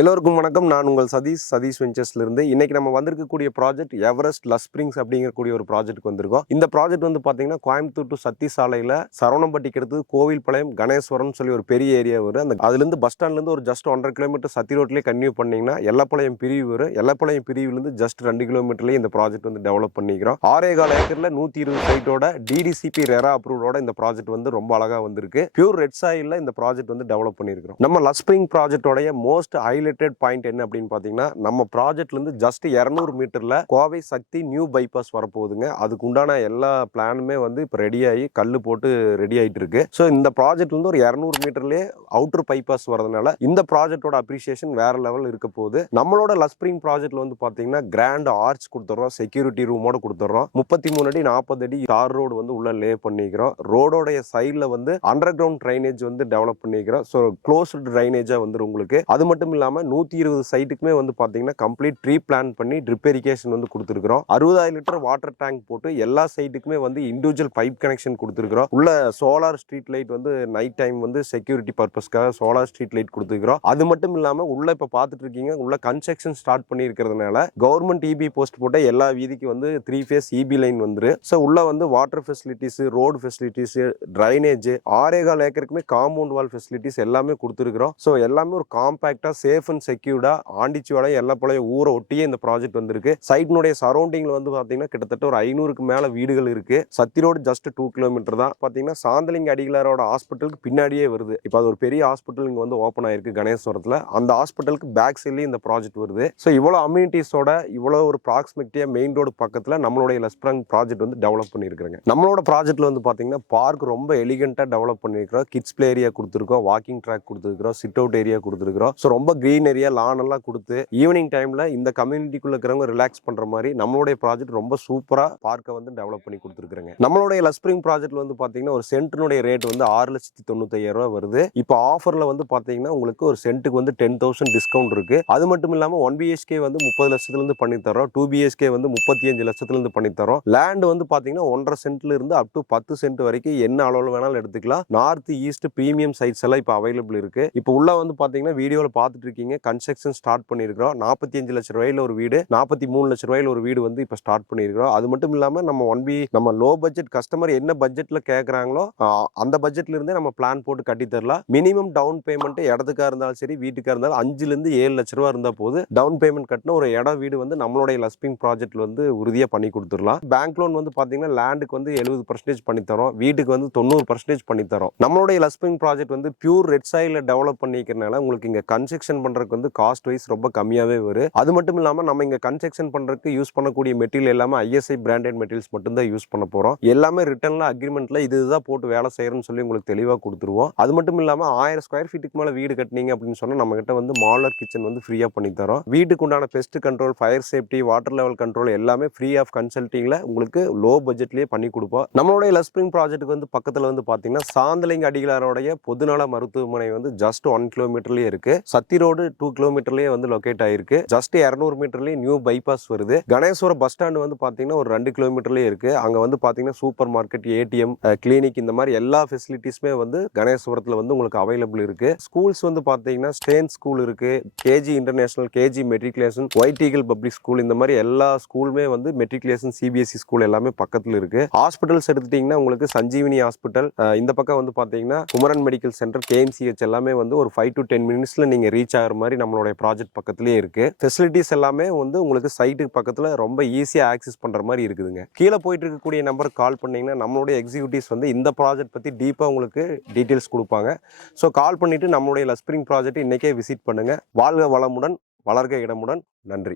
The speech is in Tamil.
எல்லோருக்கும் வணக்கம். நான் உங்கள் சதீஷ் வெஞ்சர்ஸ்ல இருந்து. இன்னைக்கு நம்ம வந்திருக்கக்கூடிய ப்ராஜெக்ட் எவரெஸ்ட் லஸ் ஸ்ப்ரிங்ஸ் அப்படிங்கக்கூடிய ஒரு ப்ராஜெக்ட் வந்திருக்கோம். இந்த ப்ராஜெக்ட் வந்து பாத்தீங்கன்னா கோயம்புத்தூர் டு சத்தி சாலையில சரவணம்பட்டிக்கு அடுத்து கோவில்பாளையம் கணேஸ்வரம் சொல்லி ஒரு பெரிய ஏரியா வரும். அதுல இருந்து பஸ் ஸ்டாண்ட்ல இருந்து ஒரு ஜஸ்ட் 1.5 கிலோமீட்டர் சத்தி ரோட்லயே கன்டினியூ பண்ணீங்கன்னா எல்லப்பாளையம் பிரிவு வரும். எல்லப்பாளையம் பிரிவுல இருந்து ஜஸ்ட் 2 கிலோமீட்டர்லயே இந்த ப்ராஜெக்ட் வந்து டெவலப் பண்ணிக்கிறோம். 6.25 ஏக்கர்ல 120 சைட்டோட டிடிசிபி ரெரா அப்ரூவோட இந்த ப்ராஜெக்ட் வந்து ரொம்ப அழகா வந்திருக்கு. பியூர் ரெட் சாயில்ல இந்த ப்ராஜெக்ட் வந்து டெவலப் பண்ணிருக்கோம். நம்ம Luz spring ப்ராஜெக்டோட most highlighted point என்ன அப்படின்னு பாத்தீங்கன்னா, நம்ம ப்ராஜெக்ட்ல இருந்து ஜஸ்ட் 200 மீட்டர்ல கோவை சக்தி நியூ பைபாஸ் வரப்போகுதுங்க. அதுக்கு உண்டான எல்லா பிளானுமே வந்து இப்ப ரெடி ஆகி கல்லு போட்டு ரெடி ஆயிட்டு இருக்கு. ஸோ இந்த ப்ராஜெக்ட் வந்து ஒரு 200 மீட்டர்லயே அவுட்டர் பைபாஸ் வரதுனால இந்த ப்ராஜெக்டோட அப்ரிசியேஷன் வேற லெவல் இருக்க போகுது. நம்மளோட லஸ் ஸ்ப்ரிங் ப்ராஜெக்ட்ல வந்து பாத்தீங்கன்னா கிராண்ட் ஆர்ச் கொடுத்துறோம், செக்யூரிட்டி ரூமோட கொடுத்துறோம், 33 அடி 40 அடி தார் ரோடு வந்து உள்ள லே பண்ணிக்கிறோம். ரோடோடைய சைட்ல வந்து அண்டர் கிரவுண்ட் ட்ரைனேஜ் வந்து டெவலப் பண்ணிக்கிறோம். ஸோ க்ளோஸ்டு ட்ரைனேஜா வந்துடும் உங்களுக்கு. அது மட்டும் இல்லாம 120 சைட்டுக்குமே வந்து பாத்தீங்கன்னா கம்ப்ளீட் ட்ரீ பிளான் பண்ணி ட்ரிப் இரிகேஷன் வந்து கொடுத்துருக்கோம். 60,000 லிட்டர் வாட்டர் டேங்க் போட்டு எல்லா சைட்டுக்குமே வந்து இண்டிவிஜுவல் பைப் கனெக்ஷன் கொடுத்துருக்கோம். உள்ள சோலார் ஸ்ட்ரீட் லைட் வந்து நைட் டைம் வந்து செக்யூரிட்டி பர்பஸ்க்காக சோலார் ஸ்ட்ரீட் லைட் கொடுத்துருக்கோம். அது மட்டும் இல்லாம உள்ள இப்ப பாத்துட்டு இருக்கீங்க, உள்ள கன்ஸ்ட்ரக்ஷன் ஸ்டார்ட் பண்ணி இருக்கிறதுனால கவர்மெண்ட் இபி போஸ்ட் போட்ட எல்லா வீதிக்கு வந்து 3 ஃபேஸ் இபி லைன் வந்துரு. ஸோ உள்ள வந்து water facilities, road facilities, drainage, 6.25 ஏக்கருக்குமே காம்பவுண்ட் வால் ஃபெசிலிட்டிஸ் எல்லாமே கொடுத்துருக்கோம். ஸோ எல்லாமே ஒரு காம்பாக்டா சேஃப் அண்ட் செக்யூர்டா ஆண்டிச்சுவாட எல்லப்பாளையம் ஊரை ஒட்டியே இந்த ப்ராஜெக்ட் வந்திருக்கு. சைட்னுடைய சரௌண்டிங்ல வந்து பாத்தீங்கன்னா கிட்டத்தட்ட ஒரு 500க்கு மேல வீடுகள் இருக்கு. சத்தி ரோடு ஜஸ்ட் 2 கிலோமீட்டர் தான். பாத்தீங்கன்னா சாந்தலிங்க அடிகளாரோட ஹாஸ்பிட்டலுக்கு பின்னாடியே வருது. இப்போ அது ஒரு பெரிய ஹாஸ்பிட்டல் இங்க வந்து ஓபன் ஆயிருக்கு கணேஸ்வரத்துல. அந்த ஹாஸ்பிட்டலுக்கு பேக் சைட்லயே இந்த ப்ராஜெக்ட் வருது. ஸோ இவ்வளவு அம்யூனிட்டிஸோட இவ்வளவு ஒரு ப்ராக்சிமிட்டியா மெயின் ரோடு பக்கத்துல நம்மளுடைய லஸ் ஸ்ப்ரிங் ப்ராஜெக்ட் வந்து டெவலப் பண்ணிருக்காங்க. நம்மளோட ப்ராஜெக்ட்ல வந்து பாத்தீங்கன்னா பார்க் ரொம்ப எலிகென்ட்டா டெவலப் பண்ணிருக்கோம். கிட்ஸ் பிளே ஏரியா கொடுத்துருக்கோம், வாக்கிங் ட்ராக் கொடுத்துருக்கோம், சிட் அவுட் ஏரியா கொடுத்துருக்கோம். ஸோ ரொம்ப கிரீன் ஏரியா, லான் எல்லாம் கொடுத்து ஈவினிங் டைம்ல இந்த கம்யூனிட்டிக்குள்ள இருக்கிறவங்க ரிலாக்ஸ் பண்ற மாதிரி நம்மளுடைய ப்ராஜெக்ட் ரொம்ப சூப்பரா பார்க்க வந்து டெவலப் பண்ணி கொடுத்துருக்காங்க. நம்மளுடைய லஸ் ஸ்ப்ரிங் ப்ராஜெக்ட்ல வந்து பாத்தீங்கன்னா ஒரு சென்ட்னுடைய ரேட் வந்து 6,95,000 ரூபாய் வருது. இப்போ ஆஃபர்ல வந்து பாத்தீங்கன்னா உங்களுக்கு ஒரு சென்ட்டுக்கு வந்து 10,000 டிஸ்கவுண்ட் இருக்கு. அது மட்டும் இல்லாம 1 BHK வந்து 30 லட்சத்துல இருந்து பண்ணி தரோம், 2 BHK வந்து 35 லட்சத்துல இருந்து பண்ணி தரோம். லேண்ட் வந்து பாத்தீங்கன்னா 1.5 சென்ட்ல இருந்து அப் டு 10 சென்ட் வரைக்கும் என்ன அளவுல வேணாலும் எடுத்துக்கலாம். நார்த் ஈஸ்ட் பிரீமியம் சைட்ஸ் எல்லாம் இப்போ அவைலபிள் இருக்கு. இப்போ உள்ள வந்து பாத்தீங்கன்னா வீடியோல பாத்துட்டு இருக்கீங்க, கன்ஸ்ட்ரக்ஷன் ஸ்டார்ட் பண்ணிருக்கோம். 45 லட்சம் ரூபாயில ஒரு வீடு, 43 லட்சம் ரூபாயில ஒரு வீடு வந்து இப்ப ஸ்டார்ட் பண்ணிருக்கோம். அது மட்டும் இல்லாம நம்ம லோ பட்ஜெட் கஸ்டமர் என்ன பட்ஜெட்ல கேக்குறாங்களோ அந்த பட்ஜெட்ல இருந்தே நம்ம பிளான் போட்டு கட்டி தரலாம். மினிமம் டவுன் பேமெண்ட் இடத்துக்கா இருந்தாலும் சரி வீட்டுக்கா இருந்தாலும் 5 ல இருந்து 7 லட்சம் ரூபாய் இருந்தா போது டவுன் பேமெண்ட் கட்டின ஒரு இடம் வீடு வந்து நம்மளுடைய லஸ் ஸ்ப்ரிங் ப்ராஜெக்ட்ல வந்து உறுதியா பண்ணி கொடுத்துடலாம். பேங்க் லோன் வந்து பாத்தீங்கன்னா லேண்டுக்கு வந்து 70% பண்ணி தரோம், வீட்டுக்கு வந்து 90% பண்ணி தரோம். நம்மளுடைய லஸ் ஸ்ப்ரிங் ப்ராஜெக்ட் வந்து பியூர் ரெட் சாயில்ல டெவலப் பண்ணிக்கிறதுனால உங்களுக்கு இங்க கன்ஸ்ட்ரக்ஷன் பண்றதுக்கு வந்து காஸ்ட் வைஸ் ரொம்ப கம்மியாவே வரும். அது மட்டும் இல்லாம நம்ம இங்க கன்ஸ்ட்ரக்ஷன் பண்றதுக்கு யூஸ் பண்ணக்கூடிய மெட்டீரியல் எல்லாமே ISI பிராண்டட் மெட்டீரியல்ஸ் மட்டும் தான் யூஸ் பண்ண போறோம். எல்லாமே ரிட்டர்ன்ல அக்ரிமெண்ட்ல இதுதான் போட்டு வேலை செய்யறோம்னு சொல்லி உங்களுக்கு தெளிவா கொடுத்துருவோம். அது மட்டும் இல்லாம 1000 ஸ்கொயர் ஃபீட்டுக்கு மேல வீடு கட்டினீங்க அப்படின்னு சொன்னா நம்ம கிட்ட வந்து மாடலர் கிச்சன் வந்து ஃப்ரீயா பண்ணி தரோம். வீட்டுக்கு உண்டான pest control, fire safety, water level control எல்லாமே ஃப்ரீ ஆஃப் கன்சல்டிங்ல உங்களுக்கு லோ பட்ஜெட்லயே பண்ணி கொடுப்போம். நம்மளுடைய லஸ் ஸ்ப்ரிங் ப்ராஜெக்ட்டுக்கு வந்து பக்கத்துல வந்து பாத்தீங்கன்னா சாந்தலிங்க அடிகளாரோடைய பொதுநல மருத்துவமனை வந்து ஜஸ்ட் 1 கிலோமீட்டர்லயே இருக்கு. சத்தி ரோடு 2 கிலோமீட்டர்லயே வந்து லொகேட் ஆயிருக்கு. ஜஸ்ட் 200 மீட்டர்லயே நியூ பைபாஸ் வருது. கணேஸ்வரம் பஸ் ஸ்டாண்ட் வந்து பாத்தீங்கன்னா ஒரு 2 கிலோமீட்டர்லயே இருக்கு. அங்க வந்து பாத்தீங்கன்னா சூப்பர் மார்க்கெட், ATM, கிளினிக் இந்த மாதிரி எல்லா ஃபெசிலிட்டிஸ்மே வந்து கணேஸ்வரத்துல வந்து உங்களுக்கு அவைலபிள் இருக்கு. ஸ்கூல்ஸ் வந்து பாத்தீங்கன்னா ஸ்டேன் ஸ்கூல் இருக்கு, KG international, KG matriculation, white eagle public school, இந்த மாதிரி எல்லா ஸ்கூலுமே வந்து மெட்ரிகுலேஷன், CBSE ஸ்கூல் எல்லாமே பக்கத்துல இருக்கு. ஹாஸ்பிட்டல்ஸ் எடுத்துட்டீங்கன்னா உங்களுக்கு சஞ்சீவினி ஹாஸ்பிட்டல், இந்த பக்கம் வந்து பாத்தீங்கன்னா குமரன் மெடிக்கல் சென்டர், KMCH எல்லாமே வந்து ஒரு 5 to 10 மினிட்ஸ்ல நீங்க ரீச் ஆகிற மாதிரி நம்மளுடைய ப்ராஜெக்ட் பக்கத்துலயே இருக்கு. ஃபெசிலிட்டிஸ் எல்லாமே வந்து உங்களுக்கு சைட்டுக்கு பக்கத்துல ரொம்ப ஈஸியா ஆக்சஸ் பண்ற மாதிரி இருக்குதுங்க. கீழே போயிட்டு இருக்கக்கூடிய நம்பருக்கு கால் பண்ணீங்கன்னா நம்மளுடைய எக்ஸிக்யூட்டிவ்ஸ் வந்து இந்த ப்ராஜெக்ட் பத்தி டீப்பா உங்களுக்கு டீடைல்ஸ் கொடுப்பாங்க. ஸோ கால் பண்ணிட்டு நம்மளுடைய லஸ் ஸ்ப்ரிங் ப்ராஜெக்ட் இன்னைக்கே விசிட் பண்ணுங்க. வாழ்க வளமுடன், வளர்க இடமுடன். நன்றி.